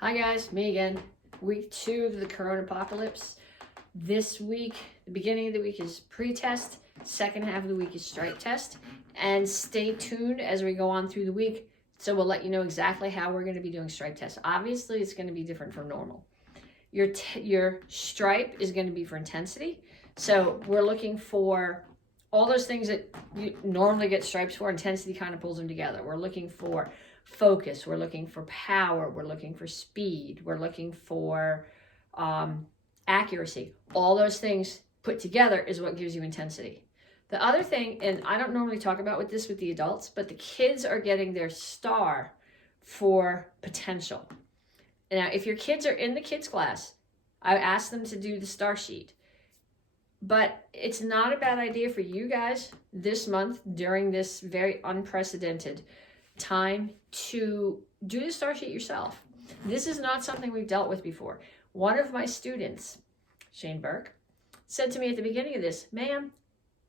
Hi guys, me again. Week 2 of the Corona apocalypse. This week, the beginning of the week is pre-test. Second half of the week is strike test. And stay tuned as we go on through the week. So we'll let you know exactly how we're going to be doing strike tests. Obviously, it's going to be different from normal. Your stripe is going to be for intensity. So we're looking for all those things that you normally get stripes for. Intensity kind of pulls them together. We're looking for focus, we're looking for power, we're looking for speed, we're looking for accuracy. All those things put together is what gives you intensity. The other thing, and I don't normally talk about with the adults, but the kids are getting their star for potential. Now, if your kids are in the kids class, I asked them to do the star sheet. But it's not a bad idea for you guys this month during this very unprecedented time to do the star sheet yourself. This is not something we've dealt with before. One of my students, Shane Burke, said to me at the beginning of this, "Ma'am,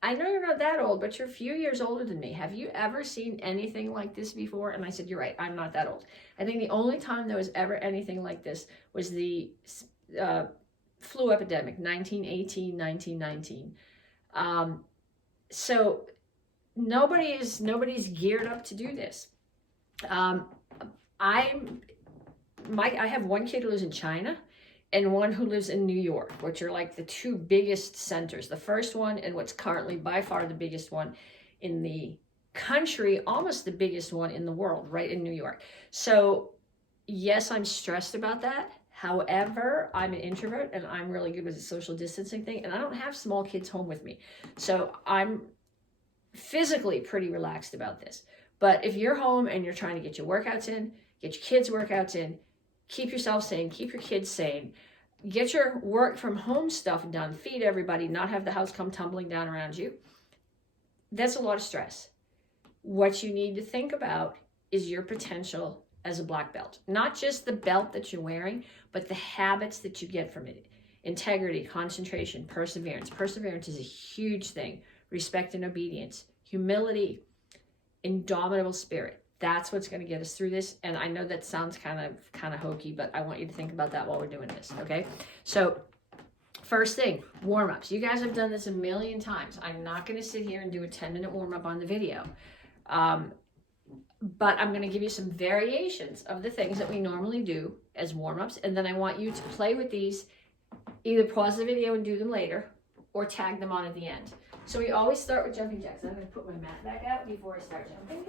I know you're not that old, but you're a few years older than me. Have you ever seen anything like this before?" And I said, "You're right, I'm not that old." I think the only time there was ever anything like this was the flu epidemic, 1918, 1919. So nobody's geared up to do this. I have one kid who lives in China and one who lives in New York, which are like the two biggest centers. The first one, and what's currently by far the biggest one in the country, almost the biggest one in the world, right in New York. So yes, I'm stressed about that. However, I'm an introvert and I'm really good with the social distancing thing, and I don't have small kids home with me. So I'm physically pretty relaxed about this. But if you're home and you're trying to get your workouts in, get your kids' workouts in, keep yourself sane, keep your kids sane, get your work from home stuff done, feed everybody, not have the house come tumbling down around you, that's a lot of stress. What you need to think about is your potential as a black belt. Not just the belt that you're wearing, but the habits that you get from it. Integrity, concentration, perseverance. Perseverance is a huge thing. Respect and obedience, humility, indomitable spirit. That's what's going to get us through this. And I know that sounds kind of hokey, but I want you to think about that while we're doing this, okay? So first thing, warm-ups. You guys have done this a million times. I'm not going to sit here and do a 10-minute warm-up on the video. But I'm going to give you some variations of the things that we normally do as warm-ups. And then I want you to play with these, either pause the video and do them later, or tag them on at the end. So we always start with jumping jacks. I'm going to put my mat back out before I start jumping.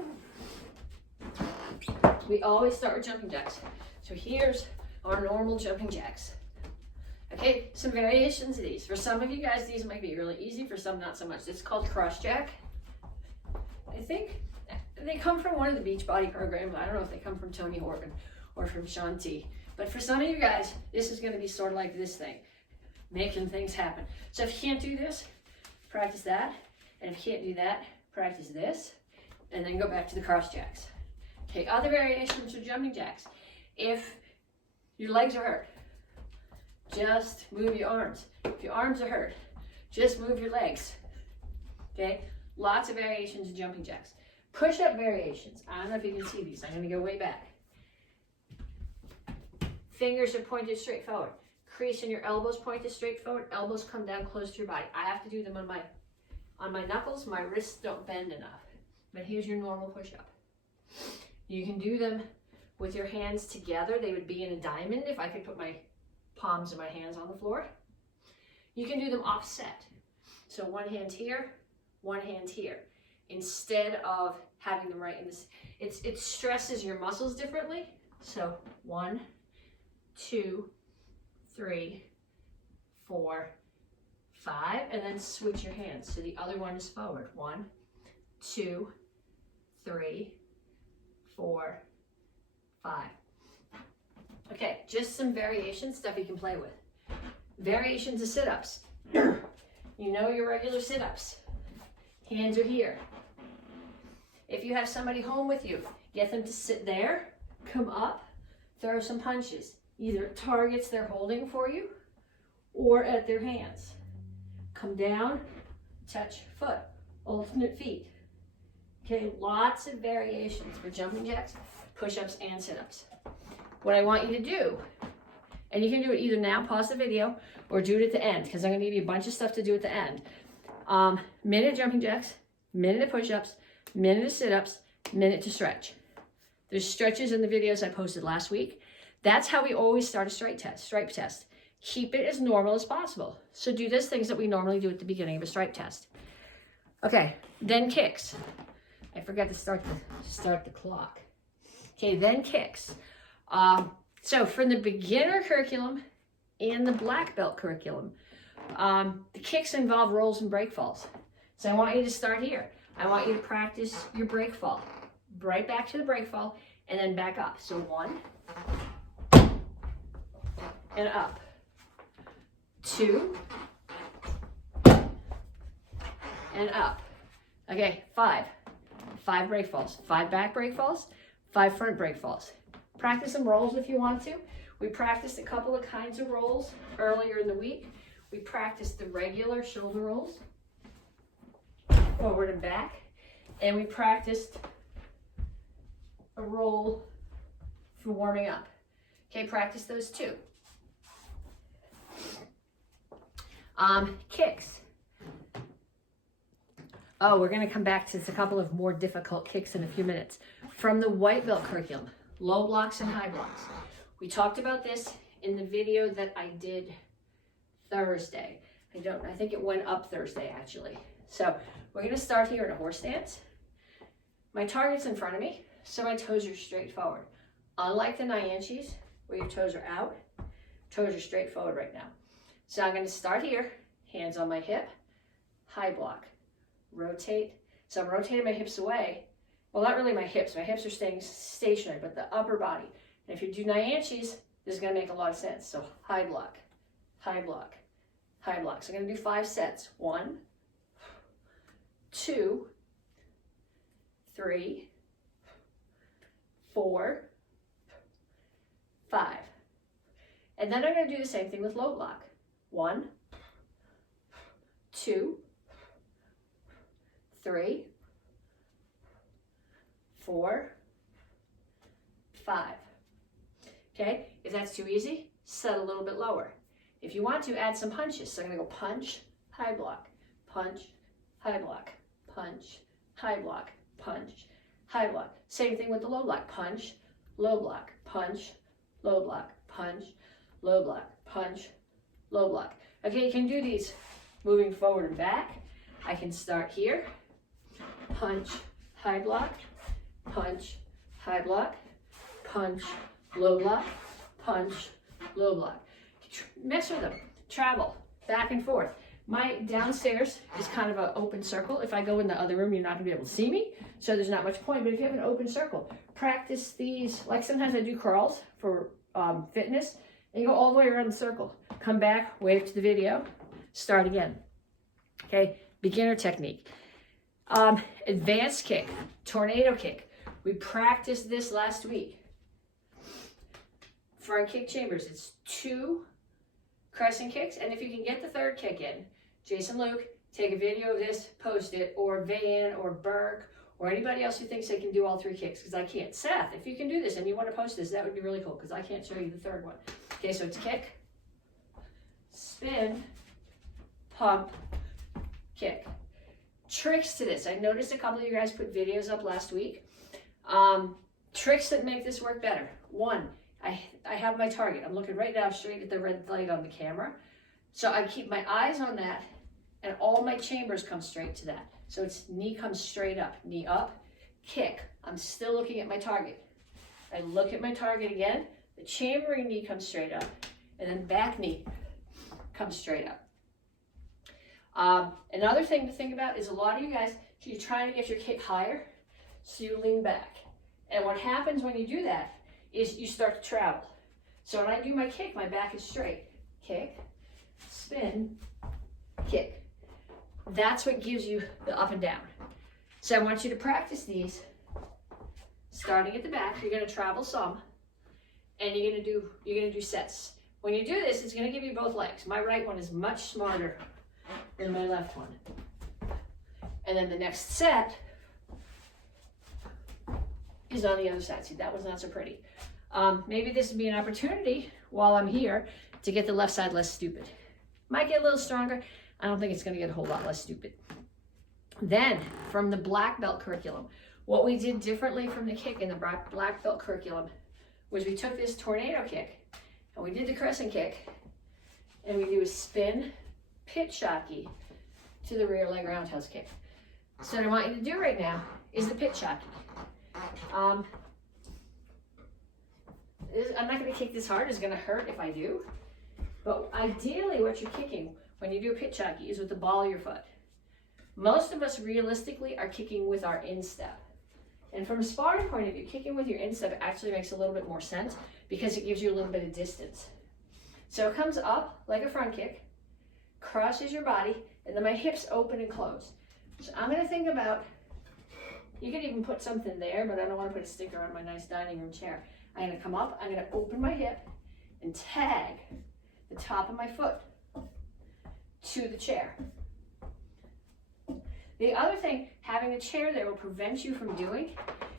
We always start with jumping jacks. So here's our normal jumping jacks. Okay, some variations of these. For some of you guys, these might be really easy. For some, not so much. It's called cross jack. I think they come from one of the Beachbody programs. I don't know if they come from Tony Horton or from Shaun T. But for some of you guys, this is going to be sort of like this thing, making things happen. So if you can't do this, practice that. And if you can't do that, practice this. And then go back to the cross jacks. Okay, other variations of jumping jacks. If your legs are hurt, just move your arms. If your arms are hurt, just move your legs. Okay, lots of variations of jumping jacks. Push-up variations. I don't know if you can see these. I'm going to go way back. Fingers are pointed straight forward. Crease in your elbows pointed straight forward. Elbows come down close to your body. I have to do them on my knuckles. My wrists don't bend enough. But here's your normal push-up. You can do them with your hands together. They would be in a diamond if I could put my palms and my hands on the floor. You can do them offset. So one hand here, one hand here. Instead of having them right in this, it stresses your muscles differently. So 1, 2, 3, 4, 5, and then switch your hands. So the other one is forward. 1, 2, 3, 4, 5. Okay, just some variation stuff you can play with. Variations of sit-ups. You know your regular sit-ups. Hands are here. If you have somebody home with you, get them to sit there, come up, throw some punches. Either at targets they're holding for you or at their hands. Come down, touch foot, alternate feet. Okay, lots of variations for jumping jacks, push-ups, and sit-ups. what I want you to do, and you can do it either now, pause the video, or do it at the end, because I'm going to give you a bunch of stuff to do at the end. Minute jumping jacks, minute of push-ups, minute of sit-ups, minute to stretch. There's stretches in the videos I posted last week. That's how we always start a stripe test. Keep it as normal as possible. So do those things that we normally do at the beginning of a stripe test. Okay, then kicks. I forgot to start the clock. Okay, then kicks. So from the beginner curriculum and the black belt curriculum, the kicks involve rolls and break falls. So I want you to start here. I want you to practice your break fall. Right back to the break fall and then back up. So 1 and up. 2 and up. Okay, 5 break falls, 5 back break falls, 5 front break falls. Practice some rolls if you want to. We practiced a couple of kinds of rolls earlier in the week. We practiced the regular shoulder rolls, forward and back, and we practiced a roll for warming up. Okay, practice those too. Kicks. Oh, we're going to come back to a couple of more difficult kicks in a few minutes. From the white belt curriculum, low blocks and high blocks. We talked about this in the video that I did Thursday. I think it went up Thursday actually. So we're going to start here in a horse stance. My target's in front of me, so my toes are straight forward. Unlike the nyanchis, where your toes are out, toes are straight forward right now. So I'm going to start here, hands on my hip, high block, rotate. So I'm rotating my hips away. Well, not really my hips are staying stationary, but the upper body. And if you do nyanchis, this is going to make a lot of sense. So high block, high block, high block. So I'm going to do 5 sets. 1, 2, 3, 4, 5. And then I'm going to do the same thing with low block. 1, 2, 3, 4, 5. Okay, if that's too easy, set a little bit lower. If you want to, add some punches. So I'm going to go punch, high block, punch, high block, punch, high block, punch, high block. Same thing with the low block. Punch, low block, punch, low block, punch, low block, punch, low block. Okay, you can do these moving forward and back. I can start here. Punch, high block, punch, high block, punch, low block, punch, low block. Mess with them. Travel back and forth. My downstairs is kind of an open circle. If I go in the other room, you're not going to be able to see me, so there's not much point. But if you have an open circle, practice these. Like sometimes I do curls for fitness, and you go all the way around the circle. Come back, wave to the video, start again. Okay, beginner technique. Advanced kick, tornado kick. We practiced this last week. Front kick chambers, it's 2 crescent kicks, and if you can get the third kick in, Jason Luke, take a video of this, post it, or Van, or Burke, or anybody else who thinks they can do all 3 kicks, because I can't. Seth, if you can do this and you want to post this, that would be really cool, because I can't show you the third one. Okay, so it's kick, spin, pump, kick. Tricks to this. I noticed a couple of you guys put videos up last week. Tricks that make this work better. 1, I have my target. I'm looking right now straight at the red light on the camera. So I keep my eyes on that, and all my chambers come straight to that. So it's knee comes straight up, knee up, kick. I'm still looking at my target. I look at my target again, the chambering knee comes straight up, and then back knee comes straight up. Another thing to think about is a lot of you guys, you're trying to get your kick higher, so you lean back. And what happens when you do that is you start to travel. So when I do my kick, my back is straight. Kick, spin, kick. That's what gives you the up and down. So I want you to practice these, starting at the back. You're going to travel some, and you're going to do sets. When you do this, it's going to give you both legs. My right one is much smarter than my left one. And then the next set is on the other side. See, that one's not so pretty. Maybe this would be an opportunity while I'm here to get the left side less stupid. Might get a little stronger. I don't think it's going to get a whole lot less stupid. Then, from the black belt curriculum, what we did differently from the kick in the black belt curriculum was we took this tornado kick and we did the crescent kick and we do a spin pit shocky to the rear leg roundhouse kick. So what I want you to do right now is the pit shocky. I'm not going to kick this hard. It's going to hurt if I do. But ideally what you're kicking when you do a pit shocky is with the ball of your foot. Most of us realistically are kicking with our instep. And from a sparring point of view, kicking with your instep actually makes a little bit more sense because it gives you a little bit of distance. So it comes up like a front kick, crosses your body, and then my hips open and close. So I'm going to think about, you could even put something there, but I don't want to put a sticker on my nice dining room chair. I'm going to come up, I'm going to open my hip and tag the top of my foot to the chair. The other thing having a chair there will prevent you from doing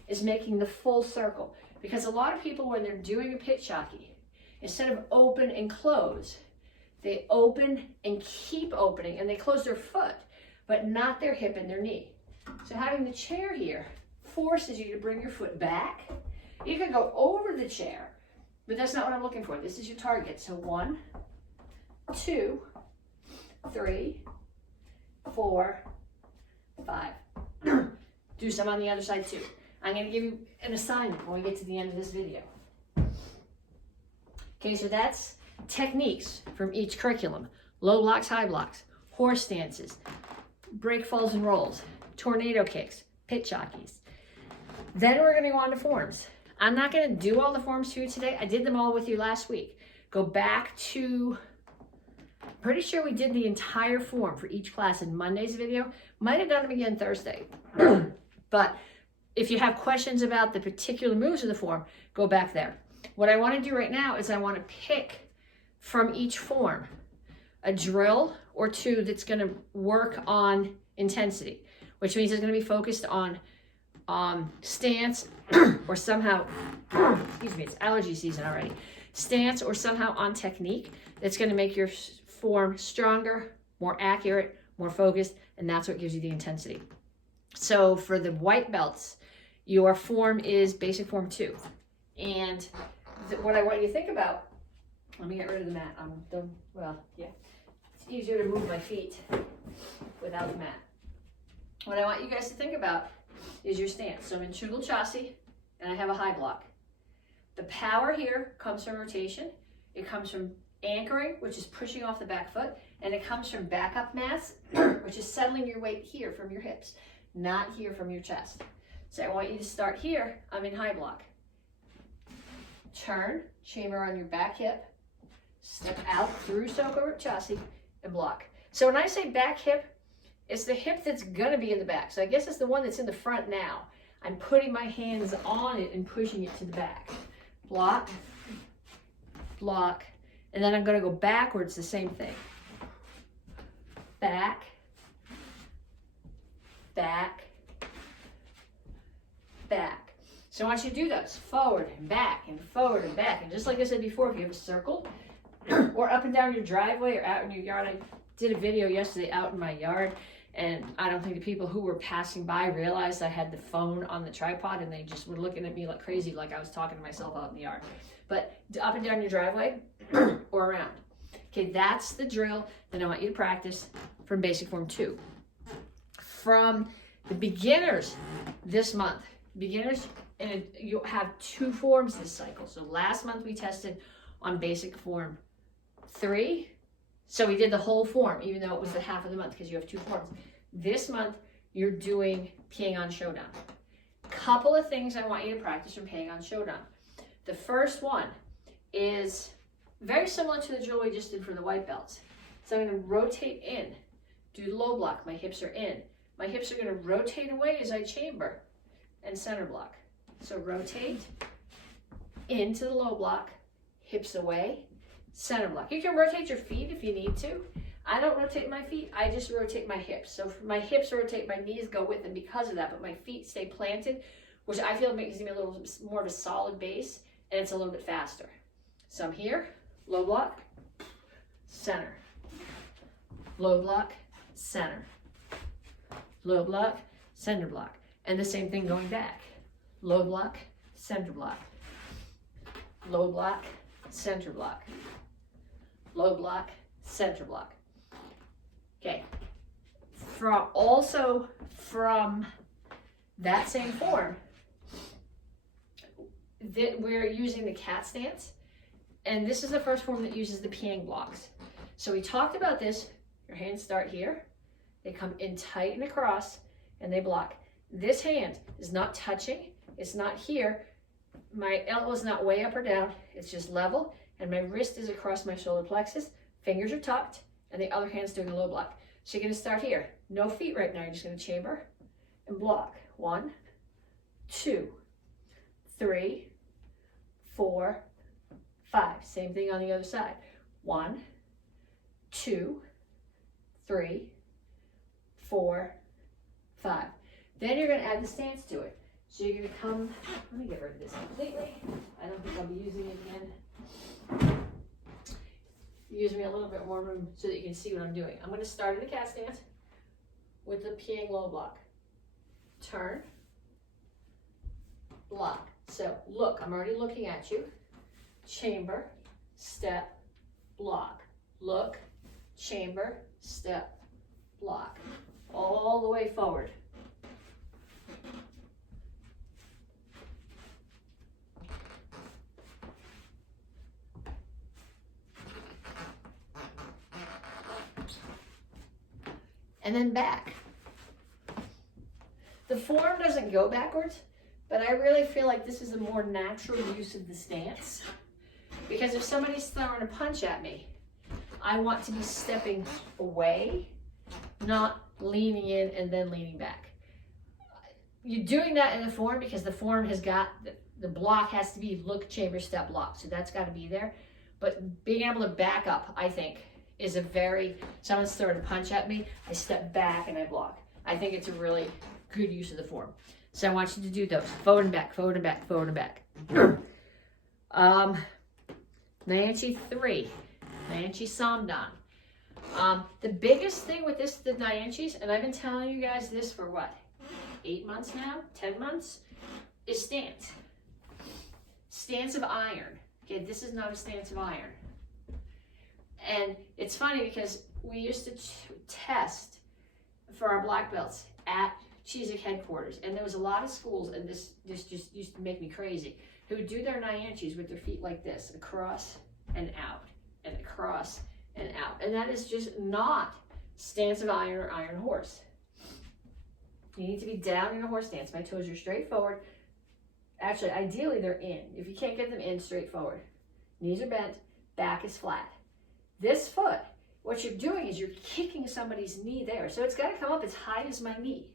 is making the full circle. Because a lot of people, when they're doing a pit shocky, instead of open and close, they open and keep opening, and they close their foot, but not their hip and their knee. So having the chair here forces you to bring your foot back. You can go over the chair, but that's not what I'm looking for. This is your target. So 1, 2, 3, 4, 5. Do some on the other side too. I'm going to give you an assignment when we get to the end of this video. Okay, so that's techniques from each curriculum. Low blocks, high blocks, horse stances, break falls and rolls, tornado kicks, pit jockeys. Then we're going to go on to forms. I'm not going to do all the forms for you today. I did them all with you last week. Go back to, pretty sure we did the entire form for each class in Monday's video. Might have done them again Thursday. But if you have questions about the particular moves of the form, go back there. What I want to do right now is I want to pick from each form a drill or two that's going to work on intensity, which means it's going to be focused on stance or somehow, excuse me, it's allergy season already, stance or somehow on technique that's going to make your form stronger, more accurate, more focused, and that's what gives you the intensity. So for the white belts, your form is basic form 2. And what I want you to think about, let me get rid of the mat. I'm done. Well, yeah, it's easier to move my feet without the mat. What I want you guys to think about is your stance. So I'm in Shugal Chassi and I have a high block. The power here comes from rotation. It comes from anchoring, which is pushing off the back foot, and it comes from backup mass, which is settling your weight here from your hips, not here from your chest. So I want you to start here. I'm in high block. Turn, chamber on your back hip, step out through Soko Chassi, and block. So when I say back hip, it's the hip that's gonna be in the back. So I guess it's the one that's in the front now. I'm putting my hands on it and pushing it to the back. Block, block, and then I'm gonna go backwards, the same thing. Back, back, back. So I want you to do those, forward and back and forward and back. And just like I said before, if you have a circle or up and down your driveway or out in your yard, I did a video yesterday out in my yard, and I don't think the people who were passing by realized I had the phone on the tripod, and they just were looking at me like crazy, like I was talking to myself out in the yard. But up and down your driveway or around. Okay, that's the drill that I want you to practice from basic form 2. From the beginners this month, beginners, and you'll have 2 forms this cycle. So last month we tested on basic form 3. So we did the whole form, even though it was the half of the month, because you have 2 forms. This month, you're doing Pyeongan Shodan. Couple of things I want you to practice from Pyeongan Shodan. The first one is very similar to the drill we just did for the white belts. So I'm going to rotate in, do low block. My hips are in. My hips are going to rotate away as I chamber and center block. So rotate into the low block, hips away, center block. You can rotate your feet if you need to. I don't rotate my feet, I just rotate my hips. So my hips rotate, my knees go with them because of that, but my feet stay planted, which I feel gives me a little more of a solid base and it's a little bit faster. So I'm here, low block, center, low block, center, low block, center block. And the same thing going back. Low block, center block, low block, center block, low block, center block. Okay. From that same form, we're using the cat stance, and this is the first form that uses the piang blocks. So we talked about this. Your hands start here, they come in tight and across, and they block. This hand is not touching, it's not here. My elbow is not way up or down, it's just level, and my wrist is across my shoulder plexus, fingers are tucked, and the other hand's doing a low block. So you're gonna start here. No feet right now, you're just gonna chamber and block. 1, 2, 3, 4, 5. Same thing on the other side. 1, 2, 3, 4, 5. Then you're going to add the stance to it. So you're going to come, let me get rid of this completely. I don't think I'll be using it again. Use me a little bit more room so that you can see what I'm doing. I'm going to start in the cat stance with the piang low block. Turn, block. So look, I'm already looking at you. Chamber, step, block. Look, chamber, step, block. All the way forward. And then back. The form doesn't go backwards, but I really feel like this is a more natural use of the stance. Because if somebody's throwing a punch at me, I want to be stepping away, not leaning in and then leaning back. You're doing that in the form because the form has got, the block has to be look, chamber, step, block. So that's got to be there. But being able to back up, I think, is a very, someone's throwing a punch at me, I step back and I block. I think it's a really good use of the form. So I want you to do those. Forward and back, forward and back, forward and back. Nyanchi 3, Nyanchi Samdan. The biggest thing with this, the Nyanchis, and I've been telling you guys this for what, 8 months now, 10 months, is stance. Stance of iron. Okay, this is not a stance of iron. And it's funny because we used to test for our black belts at Chizik headquarters, and there was a lot of schools, and this just used to make me crazy, who would do their Nyanchis with their feet like this, across and out, and across and out. And that is just not stance of iron or iron horse. You need to be down in a horse stance. My toes are straight forward. Actually, ideally they're in. If you can't get them in, straight forward. Knees are bent, back is flat. This foot, what you're doing is you're kicking somebody's knee there. So it's got to come up as high as my knee.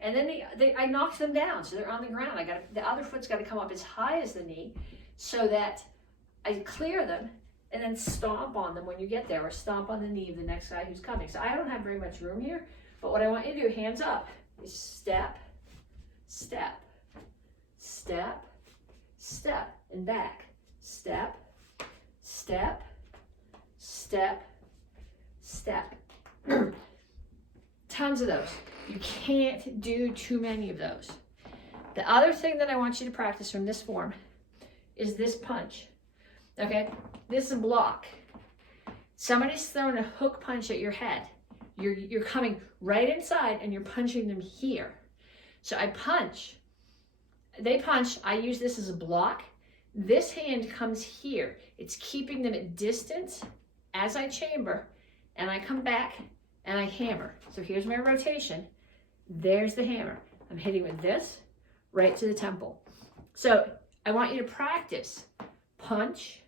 And then I knocked them down, so they're on the ground. The other foot's got to come up as high as the knee so that I clear them and then stomp on them when you get there, or stomp on the knee of the next guy who's coming. So I don't have very much room here, but what I want you to do, hands up, is step, step, step, step, and back. Step, step, step, step. Tons of those. You can't do too many of those. The other thing that I want you to practice from this form is this punch. Okay, this is a block. Somebody's throwing a hook punch at your head. You're coming right inside and you're punching them here. So I punch, they punch, I use this as a block. This hand comes here. It's keeping them at distance as I chamber, and I come back and I hammer. So here's my rotation. There's the hammer. I'm hitting with this right to the temple. So I want you to practice punch,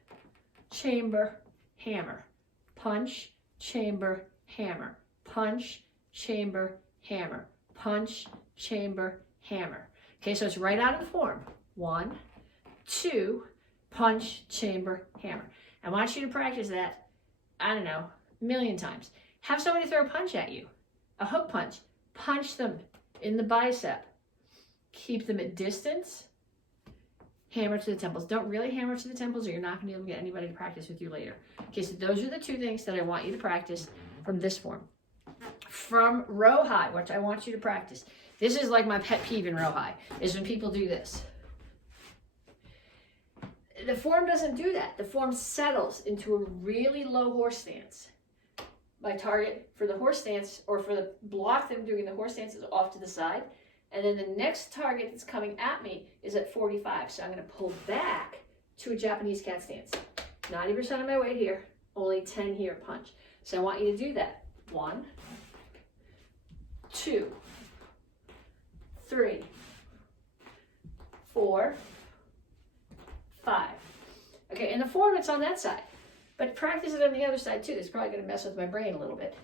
chamber, hammer, punch, chamber, hammer, punch, chamber, hammer, punch, chamber, hammer. Okay, so it's right out of the form. 1, 2, punch, chamber, hammer. I want you to practice that, I don't know, a million times. Have somebody throw a punch at you, a hook punch. Punch them in the bicep. Keep them at distance. hammer to the temples. Don't really hammer to the temples or you're not going to be able to get anybody to practice with you later. Okay, so those are the two things that I want you to practice from this form. From row high, which I want you to practice. This is like my pet peeve in row high, is when people do this. The form doesn't do that. The form settles into a really low horse stance. My target for the horse stance, or for the block that I'm doing the horse stance, is off to the side. And then the next target that's coming at me is at 45. So I'm going to pull back to a Japanese cat stance. 90% of my weight here, only 10 here, punch. So I want you to do that. 1, 2, 3, 4, 5. Okay, in the form it's on that side. But practice it on the other side too. It's probably going to mess with my brain a little bit.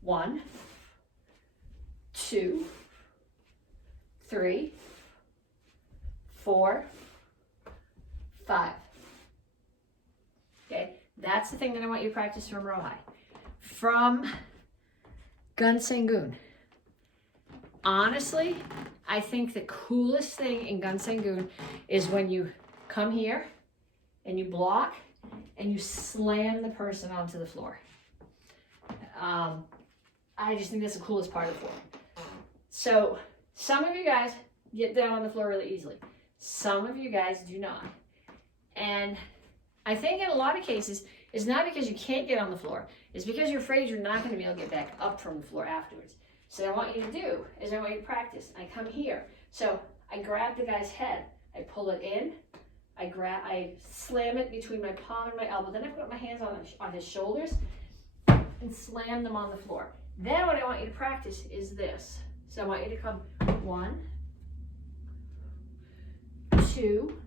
1, 2, 3, 4, 5. Okay, that's the thing that I want you to practice from row high. From Gun Sangoon. Honestly, I think the coolest thing in Gun Sangoon is when you come here and you block and you slam the person onto the floor. I just think that's the coolest part of the form. So some of you guys get down on the floor really easily. Some of you guys do not. And I think in a lot of cases, it's not because you can't get on the floor. It's because you're afraid you're not going to be able to get back up from the floor afterwards. So what I want you to do is I want you to practice. I come here. So I grab the guy's head. I pull it in. I slam it between my palm and my elbow. Then I put my hands on his shoulders and slam them on the floor. Then what I want you to practice is this. So I want you to come 1, 2,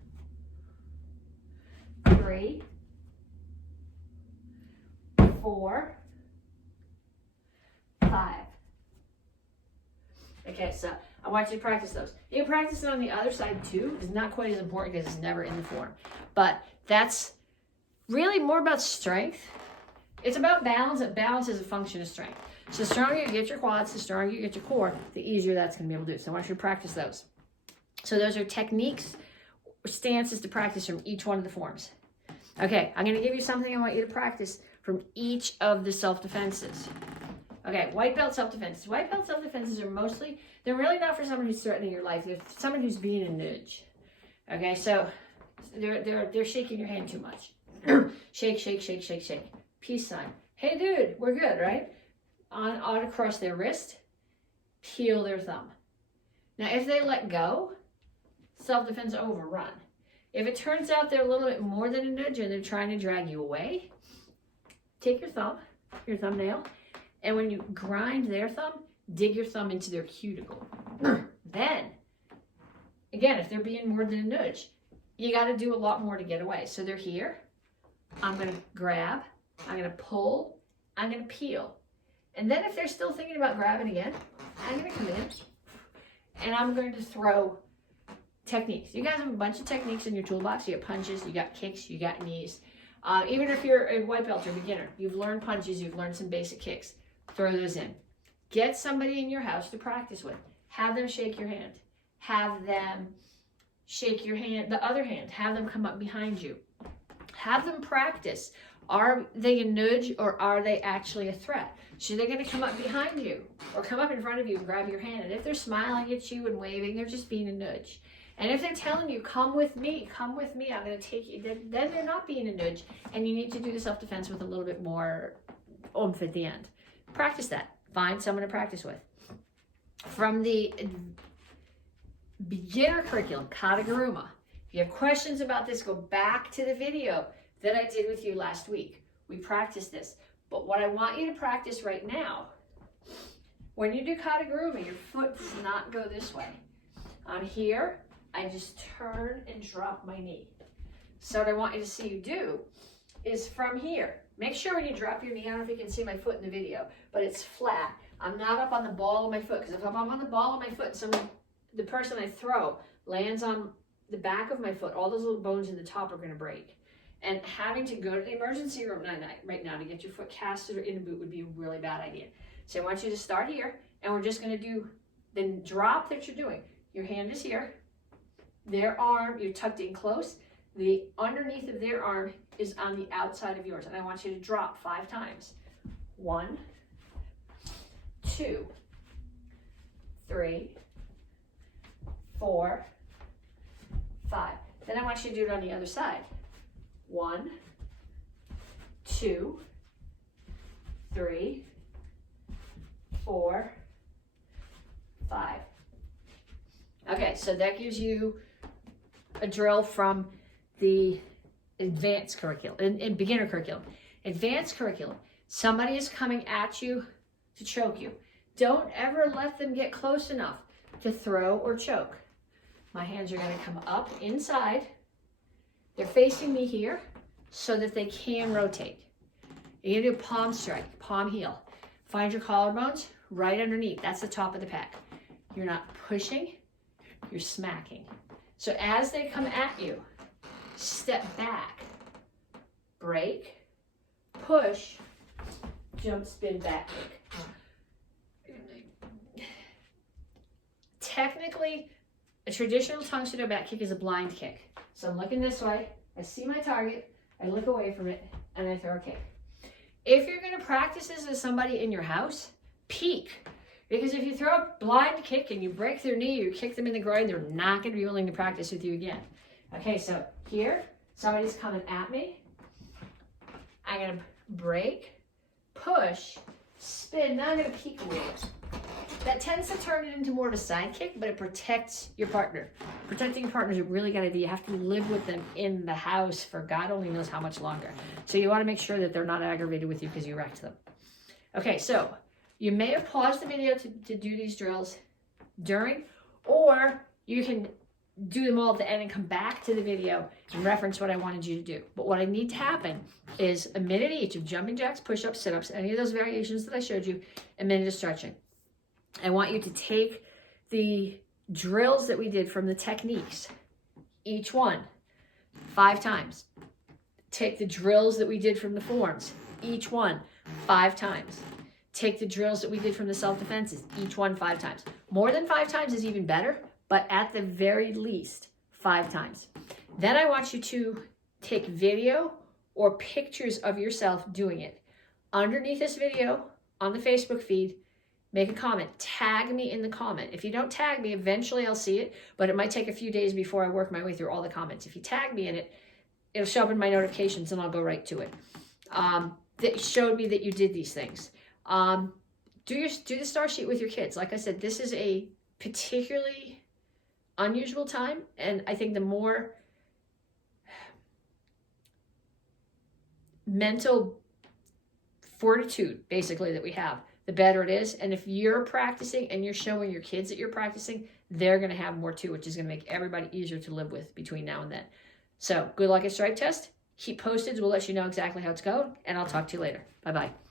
3, 4, 5. Okay, so I want you to practice those. You can practice it on the other side too. It's not quite as important because it's never in the form. But that's really more about strength. It's about balance. Balance is a function of strength. So the stronger you get your quads, the stronger you get your core, the easier that's going to be able to do. So I want you to practice those. So those are techniques, stances to practice from each one of the forms. Okay, I'm going to give you something I want you to practice from each of the self-defenses. Okay, white belt self-defenses. White belt self-defenses are mostly, they're really not for someone who's threatening your life. They're for someone who's being a nudge. Okay, so they're shaking your hand too much. Shake, shake, shake, shake, shake. Peace sign. Hey dude, we're good, right? On across their wrist, peel their thumb. Now if they let go, self-defense over, run. If it turns out they're a little bit more than a nudge and they're trying to drag you away, take your thumbnail, and when you grind their thumb, dig your thumb into their cuticle. Then, again, if they're being more than a nudge, you got to do a lot more to get away. So they're here. I'm going to grab. I'm going to pull. I'm going to peel. And then if they're still thinking about grabbing again, I'm going to come in and I'm going to throw techniques. You guys have a bunch of techniques in your toolbox. You got punches, you got kicks, you got knees. Even if you're a white belt or beginner, you've learned punches, you've learned some basic kicks. Throw those in. Get somebody in your house to practice with. Have them shake your hand. Have them shake your hand, the other hand. Have them come up behind you. Have them practice. Are they a nudge or are they actually a threat? So they're going to come up behind you or come up in front of you and grab your hand. And if they're smiling at you and waving, they're just being a nudge. And if they're telling you, come with me, I'm going to take you, then they're not being a nudge. And you need to do the self-defense with a little bit more oomph at the end. Practice that. Find someone to practice with. From the beginner curriculum, Kata Guruma. If you have questions about this, go back to the video that I did with you last week. We practiced this. But what I want you to practice right now, when you do Kata Guruma, your foot does not go this way. I'm here. I just turn and drop my knee. So what I want you to see you do is from here. Make sure when you drop your knee, I don't know if you can see my foot in the video, but it's flat. I'm not up on the ball of my foot, because if I'm up on the ball of my foot, the person I throw lands on the back of my foot, all those little bones in the top are going to break. And having to go to the emergency room right now to get your foot casted or in a boot would be a really bad idea. So I want you to start here, and we're just going to do the drop that you're doing. Your hand is here. Their arm, you're tucked in close. The underneath of their arm is on the outside of yours. And I want you to drop 5 times. 1, 2, 3, 4, 5. Then I want you to do it on the other side. 1, 2, 3, 4, 5. Okay, so that gives you a drill from the advanced curriculum, in beginner curriculum. Advanced curriculum, somebody is coming at you to choke you. Don't ever let them get close enough to throw or choke. My hands are going to come up inside. They're facing me here so that they can rotate. You're going to do palm strike, palm heel. Find your collarbones right underneath. That's the top of the pec. You're not pushing, you're smacking. So as they come at you, step back, break, push, jump, spin, back kick. Technically, a traditional tongue pseudo back kick is a blind kick. So I'm looking this way, I see my target, I look away from it, and I throw a kick. If you're going to practice this as somebody in your house, peek. Because if you throw a blind kick and you break their knee or you kick them in the groin, they're not going to be willing to practice with you again. Okay, so here, somebody's coming at me. I'm going to break, push, spin. Now I'm going to peek away. That tends to turn it into more of a side kick, but it protects your partner. Protecting your partner is a really good idea. You have to live with them in the house for God only knows how much longer. So you want to make sure that they're not aggravated with you because you wrecked them. Okay, so you may have paused the video to do these drills during, or you can do them all at the end and come back to the video and reference what I wanted you to do. But what I need to happen is a minute each of jumping jacks, push-ups, sit-ups, any of those variations that I showed you, a minute of stretching. I want you to take the drills that we did from the techniques, each one, 5 times. Take the drills that we did from the forms, each one, 5 times. Take the drills that we did from the self-defenses, each one 5 times. More than 5 times is even better, but at the very least, 5 times. Then I want you to take video or pictures of yourself doing it. Underneath this video on the Facebook feed, make a comment. Tag me in the comment. If you don't tag me, eventually I'll see it, but it might take a few days before I work my way through all the comments. If you tag me in it, it'll show up in my notifications and I'll go right to it. That showed me that you did these things. Do the star sheet with your kids. Like I said, this is a particularly unusual time, and I think the more mental fortitude, basically, that we have, the better it is. And if you're practicing and you're showing your kids that you're practicing, they're going to have more too, which is going to make everybody easier to live with between now and then. So good luck at stripe test. Keep posted. We'll let you know exactly how it's going, and I'll talk to you later. Bye-bye.